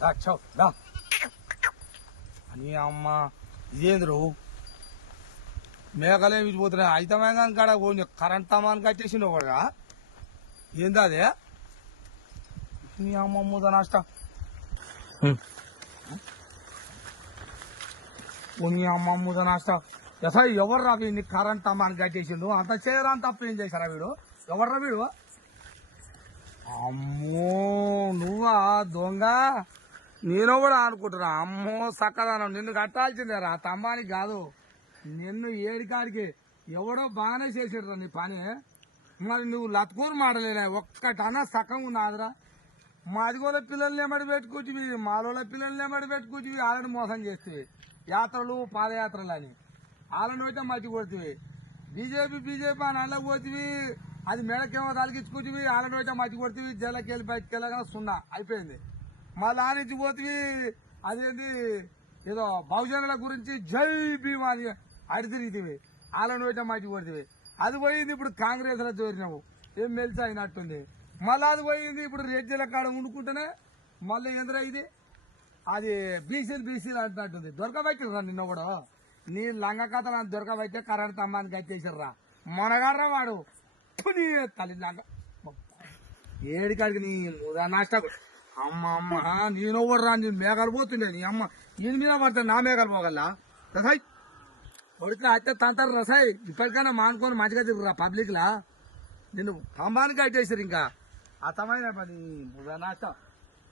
రా అని అమ్మ ఇదేంద్రు మేకలే విడిపోతున్నాయి అయితమైన కాడ కరెంట్ తమాన్ కట్టేసిండు ఒకడుగా ఏంది అదే నీ అమ్మ మూత నష్ట నీ అమ్మ మూత నష్ట ఎసా ఎవరు రా వీడిని కరెంట్ తమాన్ కట్టేసిండు అంత చేయరాని తప్ప ఏం చేశారా వీడు ఎవర్రా వీడు అమ్మో నువ్వా దొంగ నేను కూడా అనుకుంటున్నా అమ్మో సక్కదనం నిన్ను కట్టాల్సిందేరా తమ్మానికి కాదు నిన్ను ఏడికాడికి ఎవడో బాగానే చేసాడురా నీ పని మరి నువ్వు లత్కూరు మాడలేనా ఒక్కటన్నా సకంగా ఉన్నాదిరా మాదిగోళ్ళ పిల్లల్ని ఏమడి పెట్టుకుంటువి మాలోళ్ళ పిల్లల్ని ఏమడి పెట్టుకుంటువి వాళ్ళని మోసం చేస్తేవి యాత్రలు పాదయాత్రలు అని వాళ్ళని పోతే మట్టి కొడుతుంది బీజేపీ అని అల్ల పోతివి అది మెడకేమో తలిగించుకుంటువి వాళ్ళని పోతే మట్టి కొడుతుంది జైలుకి వెళ్ళి బయటకు వెళ్ళగా సున్నా అయిపోయింది మళ్ళీ ఆ నుంచి పోతివి అదేంటి ఏదో బహుజనుల గురించి జై భీమా అని అడి తిరిగితివి వాళ్ళని పోతే మట్టి కొడుతుంది అది పోయింది ఇప్పుడు కాంగ్రెస్ లో చేరినావు ఏం మెలిసి అయినట్టుంది మళ్ళీ అది పోయింది ఇప్పుడు రెడ్డిల కాడ ఉండుకుంటేనే మళ్ళీ ఏంద్రా ఇది అది బీసీలు అంటున్నట్టుంది దొరకబెట్టిర్రా నిన్న కూడా నీ లంగ కథ నన్ను దొరకబెట్టే కరెంట్ తమ్మానికి కట్టేసారా మొనగాడ్రా వాడు నీ తల్లి లంగ ఏడికాడికి నీ నష్టం అమ్మ అమ్మ నేను రా నీ మేఘాలు పోతుండే నీ అమ్మ ఈయన మీద పడతాను నా మేఘాలు పోగల్లా రసాయి పడితే అయితే తంతారు రసాయి ఇప్పటికైనా మానుకొని మంచిగా తిరుగురా పబ్లిక్ లా నిన్ను స్తంభానికి కట్టేసారు ఇంకా అర్థమైన పని నష్టం